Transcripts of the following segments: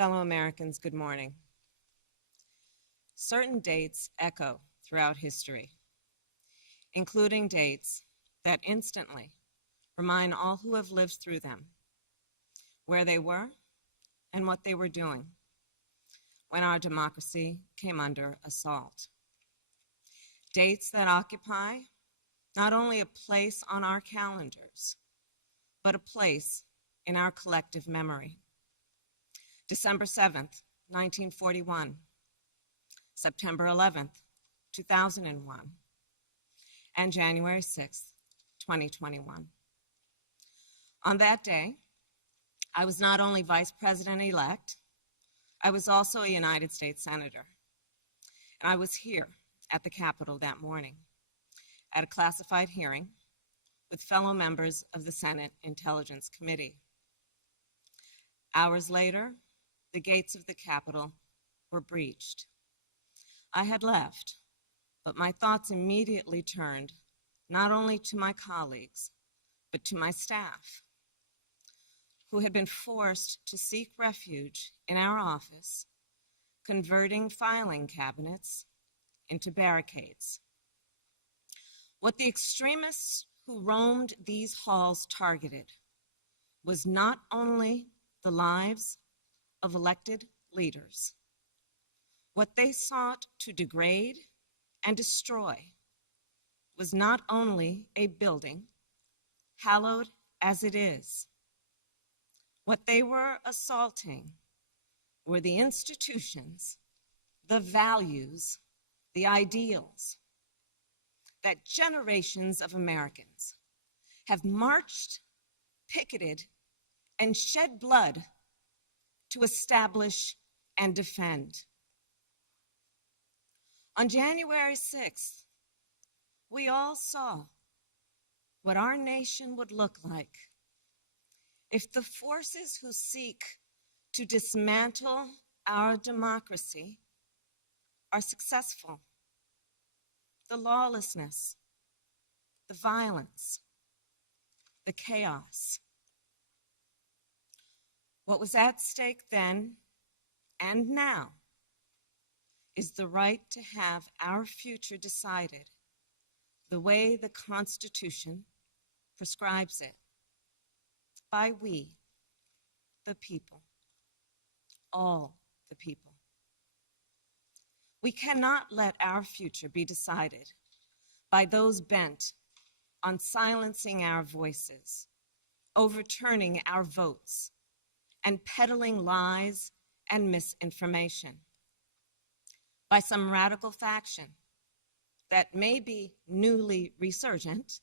Fellow Americans, good morning. Certain dates echo throughout history, including dates that instantly remind all who have lived through them where they were and what they were doing when our democracy came under assault. Dates that occupy not only a place on our calendars, but a place in our collective memory. December 7th, 1941, September 11th, 2001, and January 6th, 2021. On that day, I was not only Vice President-elect, I was also a United States Senator. And I was here at the Capitol that morning at a classified hearing with fellow members of the Senate Intelligence Committee. Hours later, the gates of the Capitol were breached. I had left, but my thoughts immediately turned not only to my colleagues, but to my staff, who had been forced to seek refuge in our office, converting filing cabinets into barricades. What the extremists who roamed these halls targeted was not only the lives of elected leaders. What they sought to degrade and destroy was not only a building, hallowed as it is. What they were assaulting were the institutions, the values, the ideals that generations of Americans have marched, picketed, and shed blood to establish and defend. On January 6th, we all saw what our nation would look like if the forces who seek to dismantle our democracy are successful. The lawlessness, the violence, the chaos. What was at stake then and now is the right to have our future decided the way the Constitution prescribes it, by we, the people, all the people. We cannot let our future be decided by those bent on silencing our voices, overturning our votes, and peddling lies and misinformation by some radical faction that may be newly resurgent,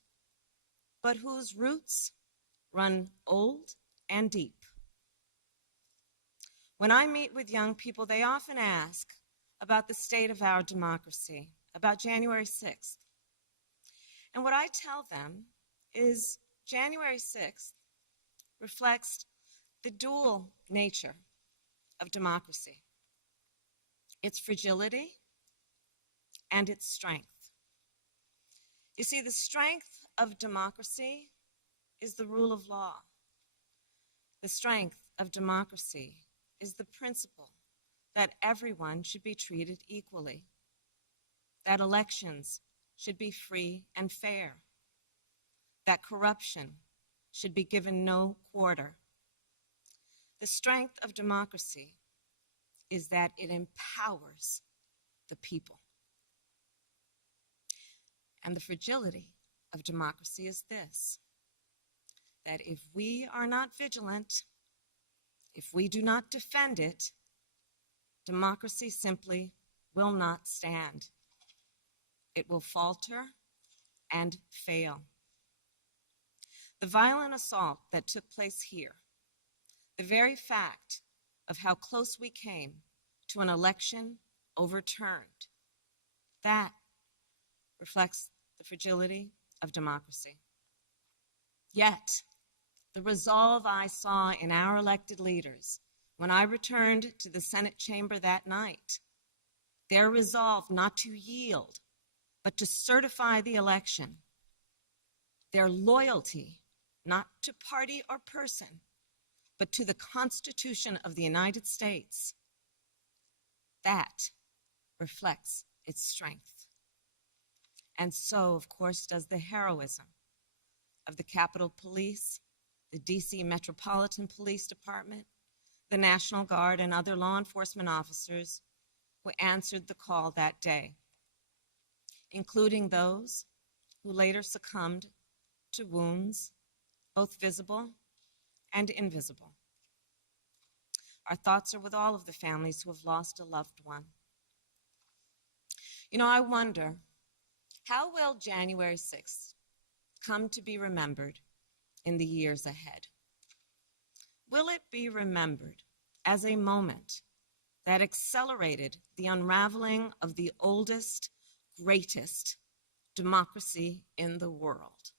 but whose roots run old and deep. When I meet with young people, they often ask about the state of our democracy, about January 6th. And what I tell them is January 6th reflects the dual nature of democracy, its fragility and its strength. You see, the strength of democracy is the rule of law. The strength of democracy is the principle that everyone should be treated equally, that elections should be free and fair, that corruption should be given no quarter. The strength of democracy is that it empowers the people. And the fragility of democracy is this, that if we are not vigilant, if we do not defend it, democracy simply will not stand. It will falter and fail. The violent assault that took place here, the very fact of how close we came to an election overturned, that reflects the fragility of democracy. Yet, the resolve I saw in our elected leaders when I returned to the Senate chamber that night, their resolve not to yield, but to certify the election, their loyalty not to party or person, but to the Constitution of the United States. That reflects its strength. And so, of course, does the heroism of the Capitol Police, the DC Metropolitan Police Department, the National Guard, and other law enforcement officers who answered the call that day, including those who later succumbed to wounds, both visible and invisible. Our thoughts are with all of the families who have lost a loved one. You know, I wonder, how will January 6th come to be remembered in the years ahead? Will it be remembered as a moment that accelerated the unraveling of the oldest, greatest democracy in the world?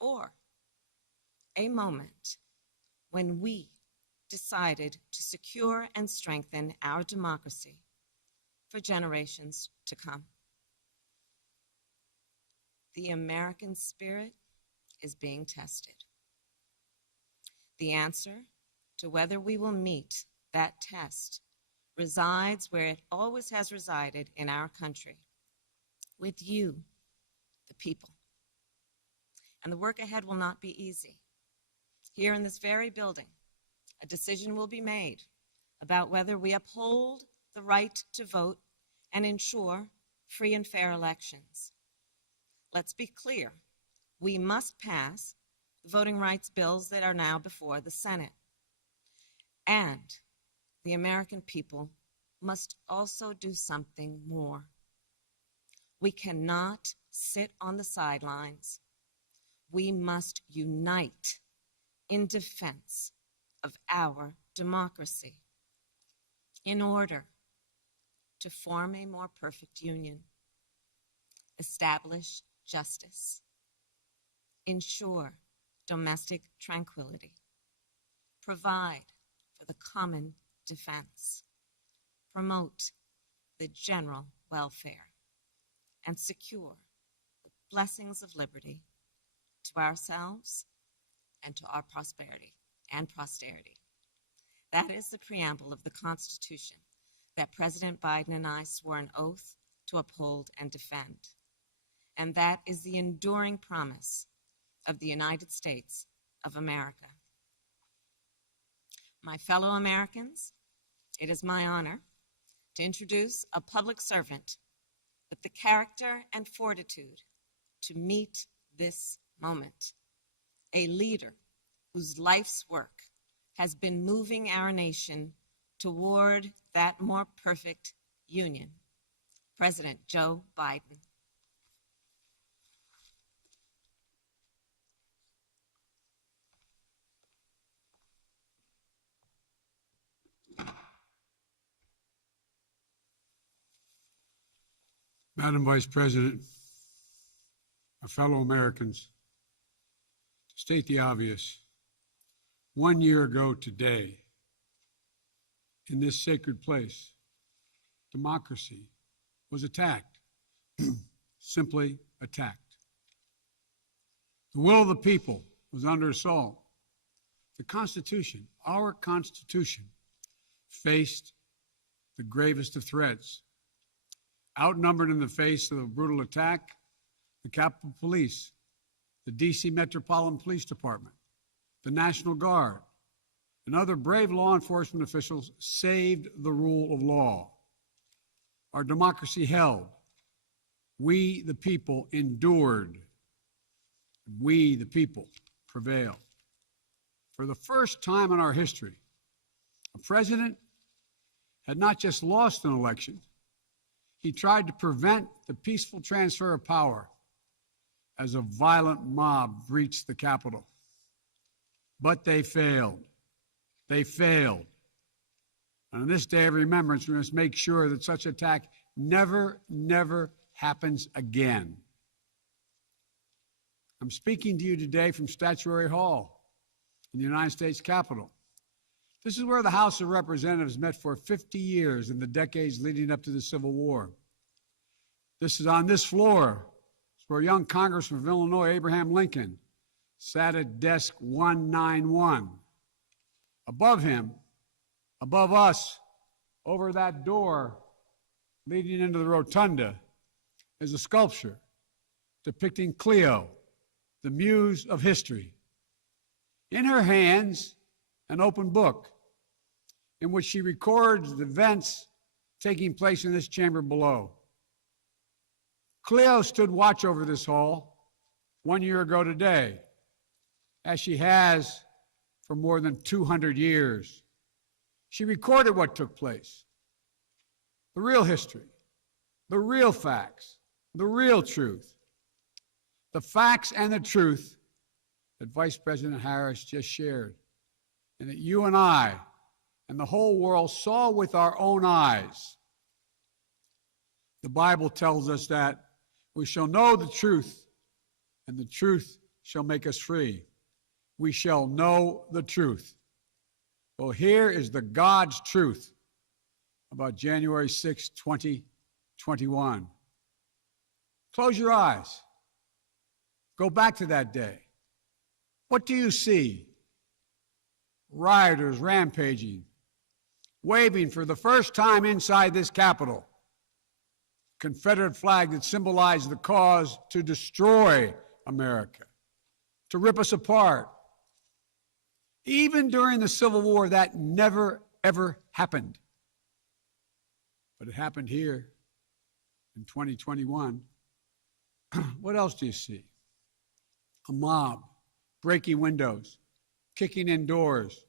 Or a moment when we decided to secure and strengthen our democracy for generations to come? The American spirit is being tested. The answer to whether we will meet that test resides where it always has resided in our country, with you, the people. And the work ahead will not be easy. Here in this very building, a decision will be made about whether we uphold the right to vote and ensure free and fair elections. Let's be clear, we must pass the voting rights bills that are now before the Senate. And the American people must also do something more. We cannot sit on the sidelines. We must unite in defense of our democracy in order to form a more perfect union, establish justice, ensure domestic tranquility, provide for the common defense, promote the general welfare, and secure the blessings of liberty to ourselves and to our prosperity and posterity. That is the preamble of the Constitution that President Biden and I swore an oath to uphold and defend. And that is the enduring promise of the United States of America. My fellow Americans, it is my honor to introduce a public servant with the character and fortitude to meet this moment, a leader whose life's work has been moving our nation toward that more perfect union, President Joe Biden. Madam Vice President, my fellow Americans, to state the obvious, 1 year ago today, in this sacred place, democracy was attacked, simply attacked. The will of the people was under assault. The Constitution, our Constitution, faced the gravest of threats. Outnumbered in the face of a brutal attack, the Capitol Police, the DC Metropolitan Police Department, the National Guard, and other brave law enforcement officials saved the rule of law. Our democracy held. We, the people, endured. We, the people, prevailed. For the first time in our history, a president had not just lost an election, he tried to prevent the peaceful transfer of power as a violent mob breached the Capitol. But they failed. They failed. And on this day of remembrance, we must make sure that such attack never happens again. I'm speaking to you today from Statuary Hall in the United States Capitol. This is where the House of Representatives met for 50 years in the decades leading up to the Civil War. This is on this floor. It's where young Congressman from Illinois, Abraham Lincoln, sat at desk 191 Above him, above us, over that door leading into the rotunda, is a sculpture depicting Cleo, the muse of history. In her hands, an open book in which she records the events taking place in this chamber below. Cleo stood watch over this hall 1 year ago today, as she has for more than 200 years. She recorded what took place, the real history, the real facts, the real truth, the facts and the truth that Vice President Harris just shared, and that you and I and the whole world saw with our own eyes. The Bible tells us that we shall know the truth, and the truth shall make us free. We shall know the truth. Well, here is the God's truth about January 6, 2021. Close your eyes. Go back to that day. What do you see? Rioters rampaging, waving for the first time inside this Capitol Confederate flag that symbolized the cause to destroy America, to rip us apart. Even during the Civil War, that never, ever happened. But it happened here in 2021. What else do you see? A mob breaking windows, kicking in doors,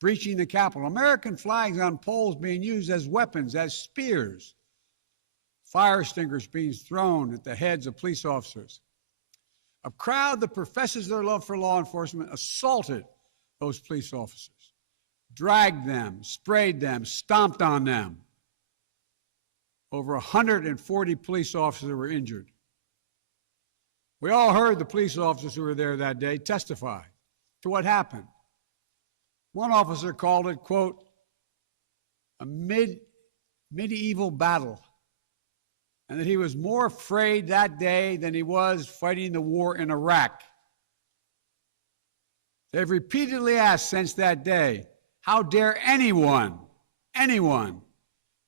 breaching the Capitol. American flags on poles being used as weapons, as spears. Fire extinguishers being thrown at the heads of police officers. A crowd that professes their love for law enforcement assaulted those police officers, dragged them, sprayed them, stomped on them. Over 140 police officers were injured. We all heard the police officers who were there that day testify to what happened. One officer called it, quote, a medieval battle, and that he was more afraid that day than he was fighting the war in Iraq. They've repeatedly asked since that day, how dare anyone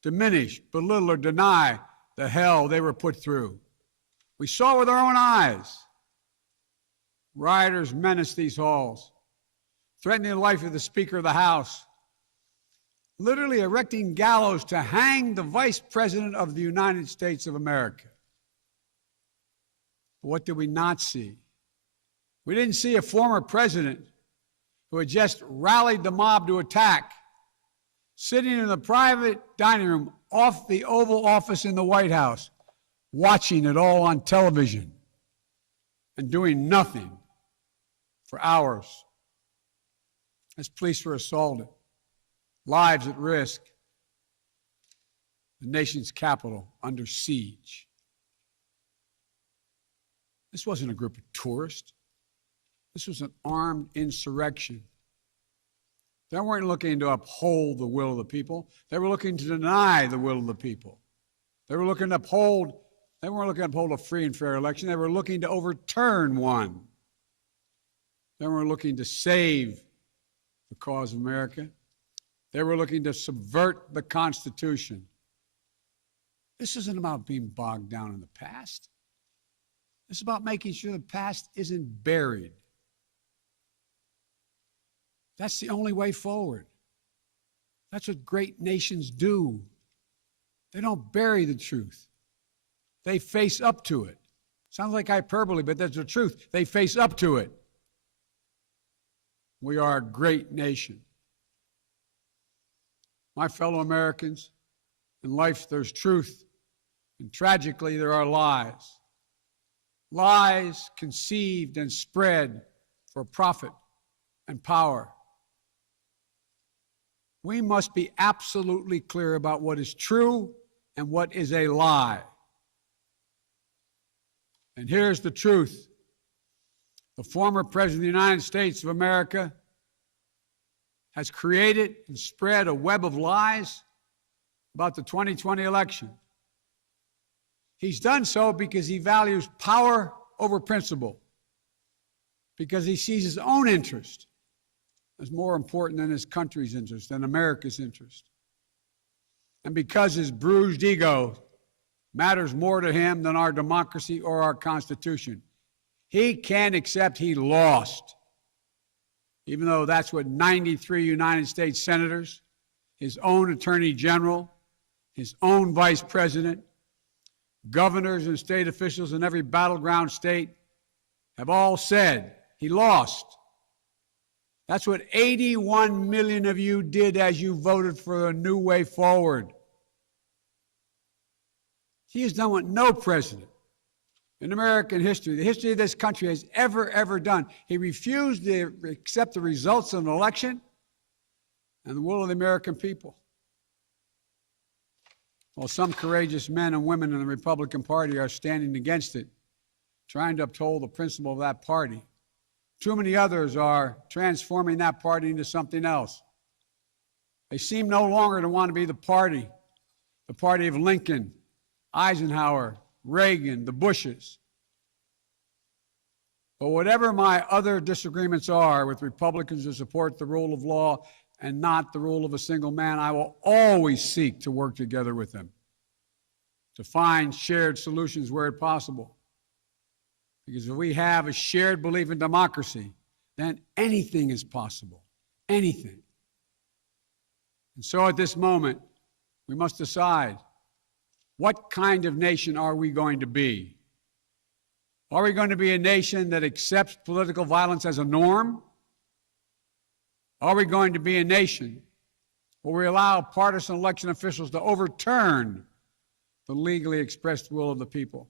diminish, belittle, or deny the hell they were put through. We saw with our own eyes. Rioters menaced these halls, threatening the life of the Speaker of the House, literally erecting gallows to hang the Vice President of the United States of America. But what did we not see? We didn't see a former president who had just rallied the mob to attack, sitting in the private dining room off the Oval Office in the White House, watching it all on television and doing nothing for hours as police were assaulted, lives at risk, the nation's capital under siege. This wasn't a group of tourists. This was an armed insurrection. They weren't looking to uphold the will of the people. They were looking to deny the will of the people. They weren't looking to uphold a free and fair election. They were looking to overturn one. They weren't looking to save the cause of America. They were looking to subvert the Constitution. This isn't about being bogged down in the past. It's about making sure the past isn't buried. That's the only way forward. That's what great nations do. They don't bury the truth. They face up to it. Sounds like hyperbole, but that's the truth. They face up to it. We are a great nation. My fellow Americans, in life there's truth, and tragically there are lies. Lies conceived and spread for profit and power. We must be absolutely clear about what is true and what is a lie. And here's the truth. The former President of the United States of America has created and spread a web of lies about the 2020 election. He's done so because he values power over principle, because he sees his own interest is more important than his country's interest, than America's interest. And because his bruised ego matters more to him than our democracy or our Constitution, he can't accept he lost, even though that's what 93 United States senators, his own attorney general, his own vice president, governors and state officials in every battleground state have all said he lost. That's what 81 million of you did as you voted for a new way forward. He has done what no president in American history, the history of this country, has ever done. He refused to accept the results of an election and the will of the American people. While some courageous men and women in the Republican Party are standing against it, trying to uphold the principle of that party, too many others are transforming that party into something else. They seem no longer to want to be the party of Lincoln, Eisenhower, Reagan, the Bushes. But whatever my other disagreements are with Republicans who support the rule of law and not the rule of a single man, I will always seek to work together with them to find shared solutions where it's possible. Because if we have a shared belief in democracy, then anything is possible. Anything. And so at this moment, we must decide, what kind of nation are we going to be? Are we going to be a nation that accepts political violence as a norm? Are we going to be a nation where we allow partisan election officials to overturn the legally expressed will of the people?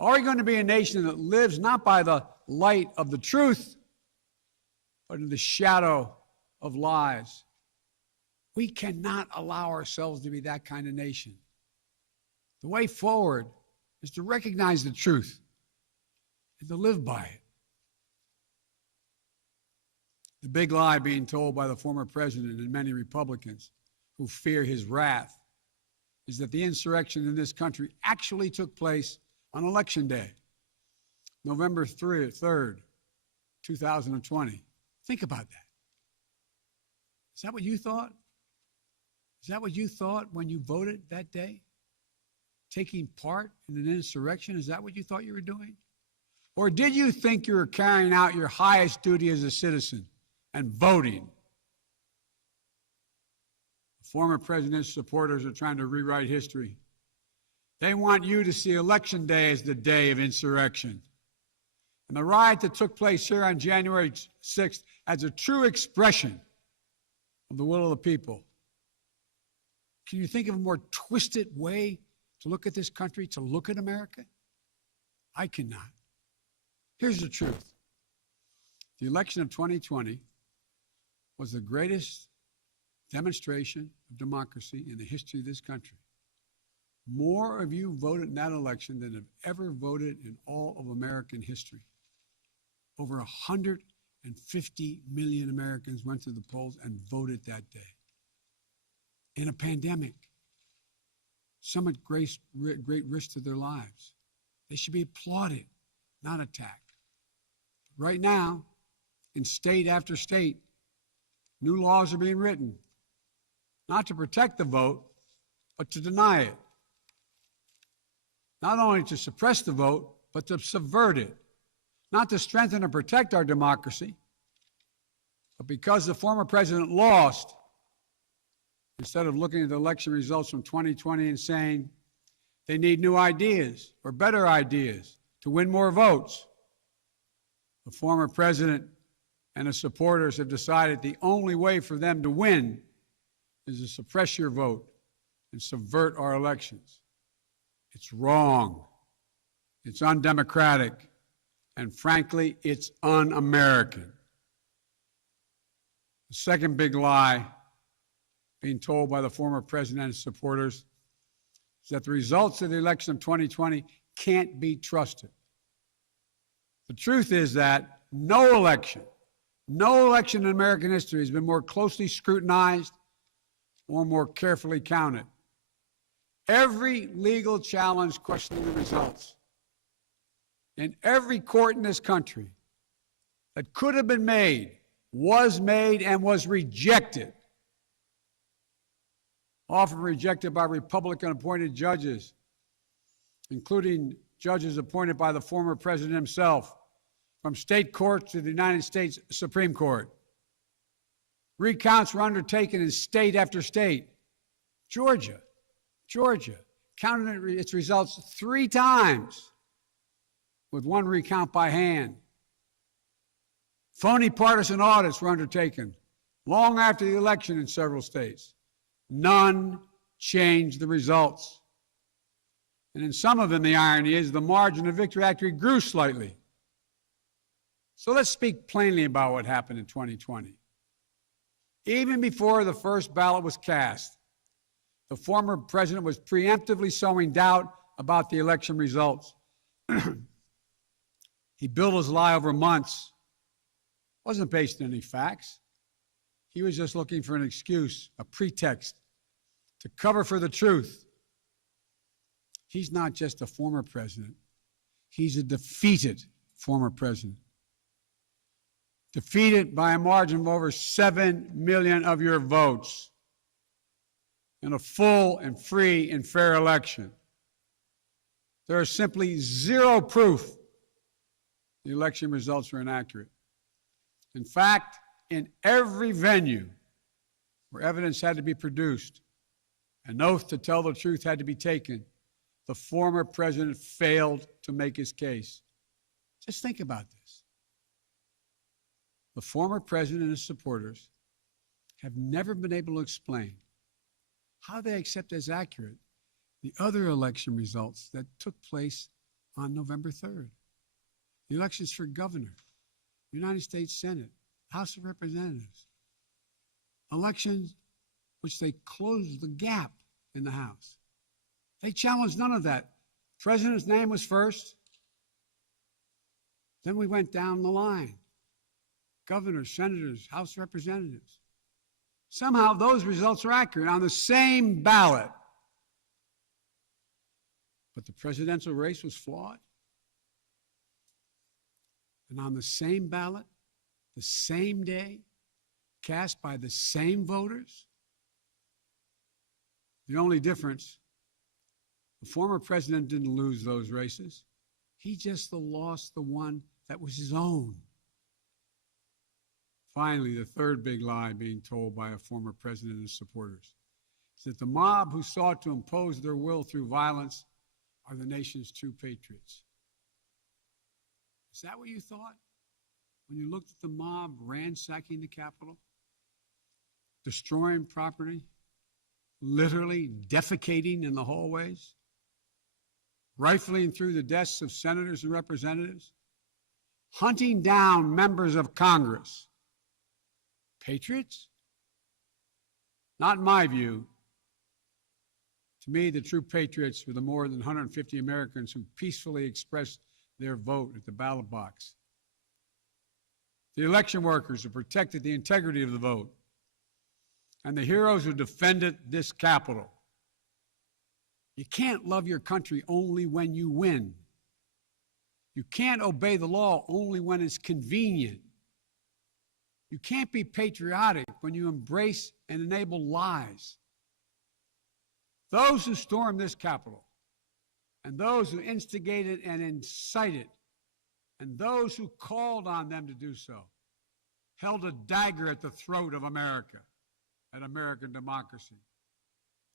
Are we going to be a nation that lives not by the light of the truth, but in the shadow of lies? We cannot allow ourselves to be that kind of nation. The way forward is to recognize the truth and to live by it. The big lie being told by the former president and many Republicans who fear his wrath is that the insurrection in this country actually took place on Election Day, November 3rd, 2020. Think about that. Is that what you thought? Is that what you thought when you voted that day? Taking part in an insurrection? Is that what you thought you were doing? Or did you think you were carrying out your highest duty as a citizen and voting? The former president's supporters are trying to rewrite history. They want you to see Election Day as the day of insurrection. And the riot that took place here on January 6th as a true expression of the will of the people. Can you think of a more twisted way to look at this country, to look at America? I cannot. Here's the truth. The election of 2020 was the greatest demonstration of democracy in the history of this country. More of you voted in that election than have ever voted in all of American history. Over 150 million Americans went to the polls and voted that day. In a pandemic, some at great risk to their lives. They should be applauded, not attacked. Right now, in state after state, new laws are being written, not to protect the vote, but to deny it. Not only to suppress the vote, but to subvert it. Not to strengthen or protect our democracy, but because the former president lost, instead of looking at the election results from 2020 and saying they need new ideas or better ideas to win more votes, the former president and his supporters have decided the only way for them to win is to suppress your vote and subvert our elections. It's wrong. It's undemocratic. And frankly, it's un-American. The second big lie being told by the former president and his supporters is that the results of the election of 2020 can't be trusted. The truth is that no election in American history has been more closely scrutinized or more carefully counted. Every legal challenge questioning the results in every court in this country that could have been made was made and was rejected, often rejected by Republican-appointed judges, including judges appointed by the former president himself, from state courts to the United States Supreme Court. Recounts were undertaken in state after state. Georgia counted its results 3 times, with 1 recount by hand. Phony partisan audits were undertaken long after the election in several states. None changed the results. And in some of them, the irony is the margin of victory actually grew slightly. So let's speak plainly about what happened in 2020. Even before the first ballot was cast, the former president was preemptively sowing doubt about the election results. He built his lie over months. It wasn't based on any facts. He was just looking for an excuse, a pretext, to cover for the truth. He's not just a former president. He's a defeated former president. Defeated by a margin of over 7 million of your votes in a full and free and fair election. There is simply zero proof the election results were inaccurate. In fact, in every venue where evidence had to be produced, an oath to tell the truth had to be taken, the former president failed to make his case. Just think about this. The former president and his supporters have never been able to explain how they accept as accurate the other election results that took place on November 3rd. The elections for governor, United States Senate, House of Representatives. Elections which they closed the gap in the House. They challenged none of that. The president's name was first. Then we went down the line. Governors, senators, House of Representatives. Somehow those results are accurate on the same ballot. But the presidential race was flawed. And on the same ballot, the same day, cast by the same voters. The only difference, the former president didn't lose those races. He just lost the one that was his own. Finally, the third big lie being told by a former president and his supporters is that the mob who sought to impose their will through violence are the nation's true patriots. Is that what you thought when you looked at the mob ransacking the Capitol, destroying property, literally defecating in the hallways, rifling through the desks of senators and representatives, hunting down members of Congress? Patriots? Not in my view. To me, the true patriots were the more than 150 Americans who peacefully expressed their vote at the ballot box. The election workers who protected the integrity of the vote. And the heroes who defended this Capitol. You can't love your country only when you win. You can't obey the law only when it's convenient. You can't be patriotic when you embrace and enable lies. Those who stormed this Capitol, and those who instigated and incited, and those who called on them to do so, held a dagger at the throat of America, at American democracy.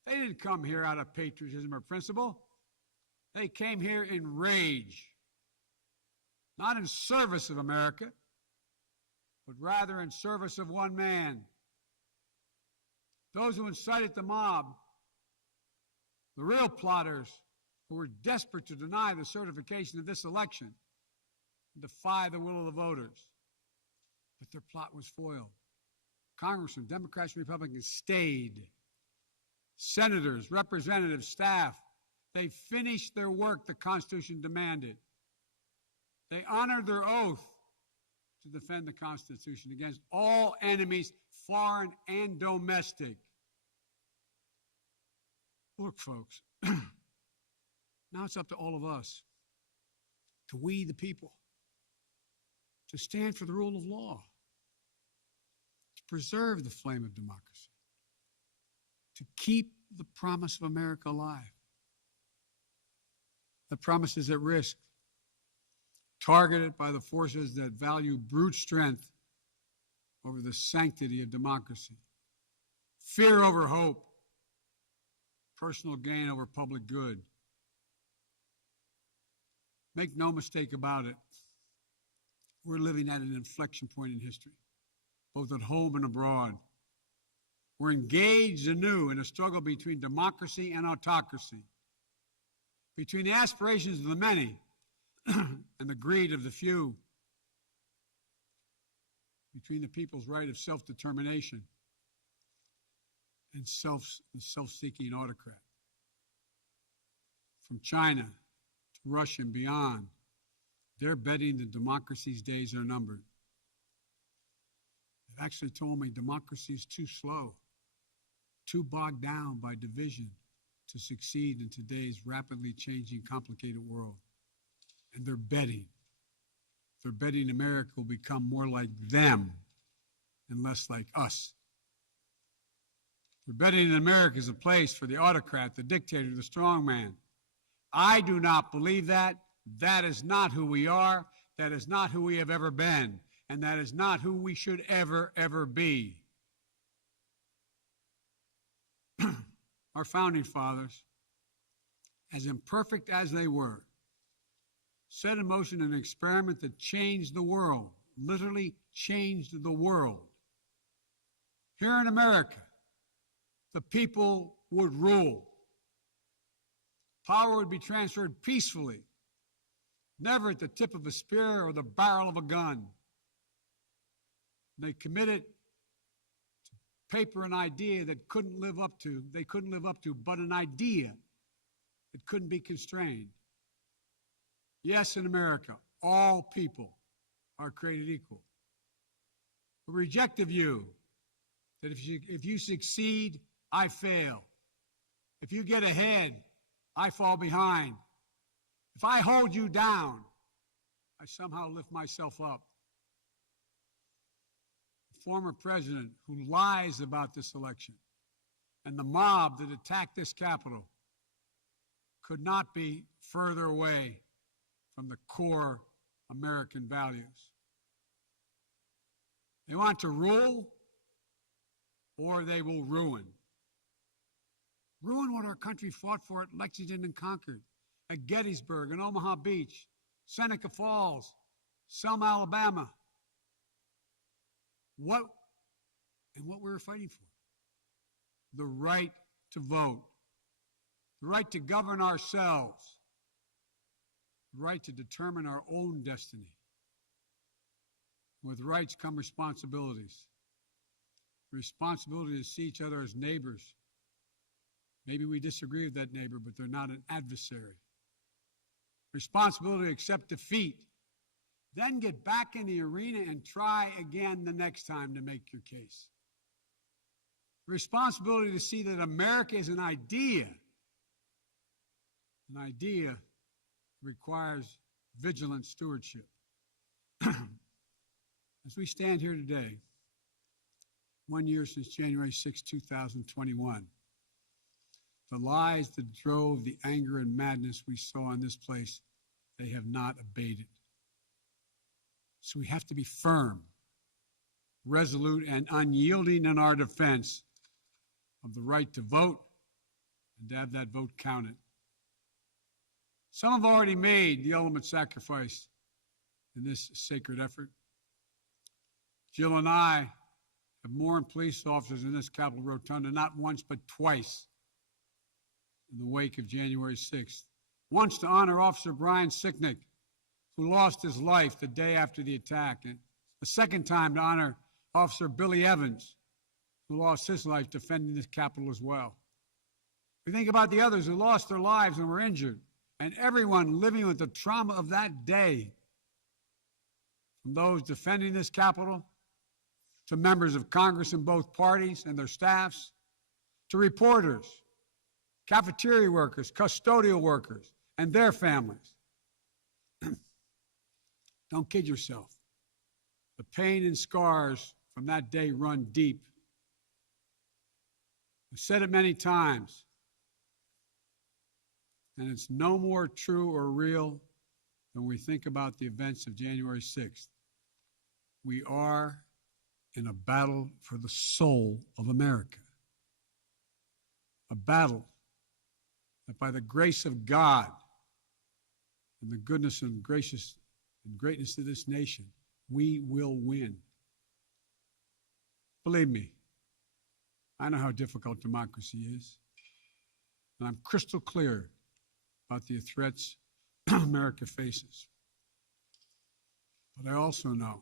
They didn't come here out of patriotism or principle. They came here in rage, not in service of America, but rather in service of one man. Those who incited the mob, the real plotters who were desperate to deny the certification of this election, defy the will of the voters. But their plot was foiled. Congressmen, Democrats and Republicans stayed. Senators, representatives, staff, they finished their work the Constitution demanded. They honored their oath to defend the Constitution against all enemies, foreign and domestic. Look, folks, now it's up to all of us, to we the people, to stand for the rule of law, preserve the flame of democracy, to keep the promise of America alive. The promise is at risk, targeted by the forces that value brute strength over the sanctity of democracy, fear over hope, personal gain over public good. Make no mistake about it, we're living at an inflection point in history, both at home and abroad. We're engaged anew in a struggle between democracy and autocracy, between the aspirations of the many and the greed of the few, between the people's right of self-determination and self-seeking autocrat. From China to Russia and beyond, they're betting that democracy's days are numbered. They've actually told me democracy is too slow, too bogged down by division to succeed in today's rapidly changing, complicated world. And they're betting America will become more like them and less like us. They're betting that America is a place for the autocrat, the dictator, the strongman. I do not believe that. That is not who we are. That is not who we have ever been. And that is not who we should ever, ever be. Our founding fathers, as imperfect as they were, set in motion an experiment that changed the world, literally changed the world. Here in America, the people would rule. Power would be transferred peacefully, never at the tip of a spear or the barrel of a gun. They committed to paper an idea that they couldn't live up to, but an idea that couldn't be constrained. Yes, in America, all people are created equal. We reject the view that if you succeed, I fail. If you get ahead, I fall behind. If I hold you down, I somehow lift myself up. The former president who lies about this election and the mob that attacked this Capitol could not be further away from the core American values. They want to rule, or they will ruin. Ruin what our country fought for at Lexington and Concord, at Gettysburg and Omaha Beach, Seneca Falls, Selma, Alabama. What we were fighting for? The right to vote, the right to govern ourselves, the right to determine our own destiny. With rights come responsibilities. Responsibility to see each other as neighbors. Maybe we disagree with that neighbor, but they're not an adversary. Responsibility to accept defeat. Then get back in the arena and try again the next time to make your case. Responsibility to see that America is an idea. An idea requires vigilant stewardship. As we stand here today, 1 year since January 6, 2021, the lies that drove the anger and madness we saw in this place, they have not abated. So we have to be firm, resolute, and unyielding in our defense of the right to vote and to have that vote counted. Some have already made the ultimate sacrifice in this sacred effort. Jill and I have mourned police officers in this Capitol Rotunda not once but twice in the wake of January 6th. Once to honor Officer Brian Sicknick, who lost his life the day after the attack, and the second time to honor Officer Billy Evans, who lost his life defending this Capitol as well. We think about the others who lost their lives and were injured, and everyone living with the trauma of that day, from those defending this Capitol, to members of Congress in both parties and their staffs, to reporters, cafeteria workers, custodial workers, and their families. Don't kid yourself. The pain and scars from that day run deep. I've said it many times, and it's no more true or real than we think about the events of January 6th. We are in a battle for the soul of America. A battle that by the grace of God and the goodness and gracious and greatness of this nation, we will win. Believe me, I know how difficult democracy is, and I'm crystal clear about the threats America faces. But I also know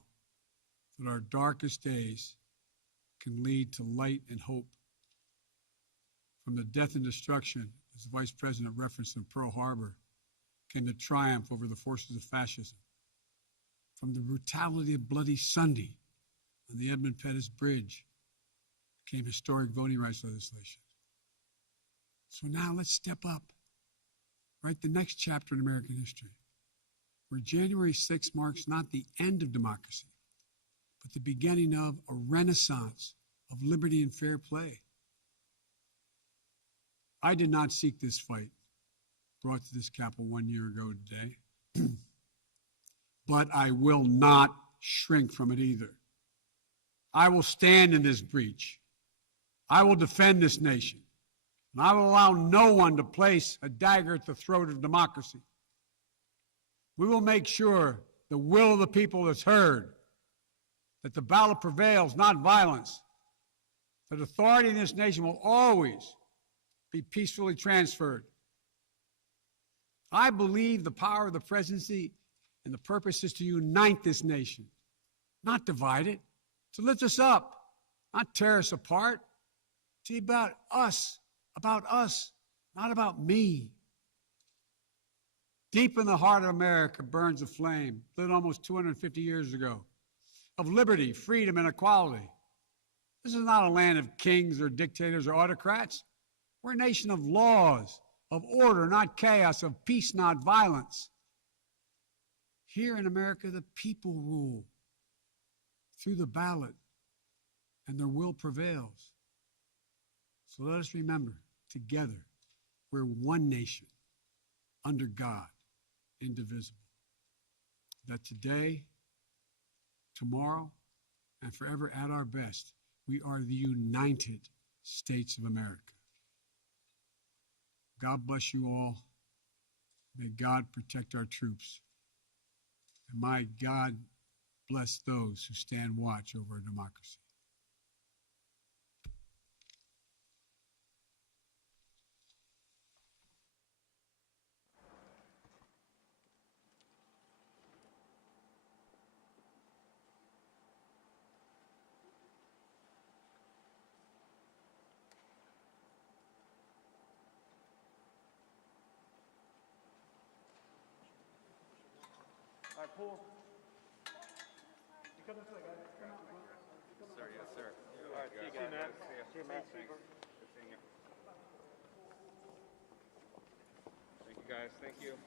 that our darkest days can lead to light and hope. From the death and destruction, as the Vice President referenced in Pearl Harbor, came the triumph over the forces of fascism. From the brutality of Bloody Sunday on the Edmund Pettus Bridge came historic voting rights legislation. So now let's step up, write the next chapter in American history, where January 6th marks not the end of democracy, but the beginning of a renaissance of liberty and fair play. I did not seek this fight brought to this Capitol 1 year ago today, but I will not shrink from it either. I will stand in this breach. I will defend this nation, and I will allow no one to place a dagger at the throat of democracy. We will make sure the will of the people is heard, that the ballot prevails, not violence, that authority in this nation will always be peacefully transferred. I believe the power of the presidency and the purpose is to unite this nation, not divide it, to lift us up, not tear us apart. To be about us, not about me. Deep in the heart of America burns a flame, lit almost 250 years ago, of liberty, freedom, and equality. This is not a land of kings or dictators or autocrats. We're a nation of laws, of order, not chaos, of peace, not violence. Here in America, the people rule through the ballot, and their will prevails. So let us remember, together, we're one nation, under God, indivisible. That today, tomorrow, and forever at our best, we are the United States of America. God bless you all. May God protect our troops. And may God bless those who stand watch over our democracy. All right, Paul. You come this way, guys. Come on. Sir, yes, sir. All right, see you guys. Matt. See you, Matt. Thanks. Good seeing you. Thank you, guys. Thank you.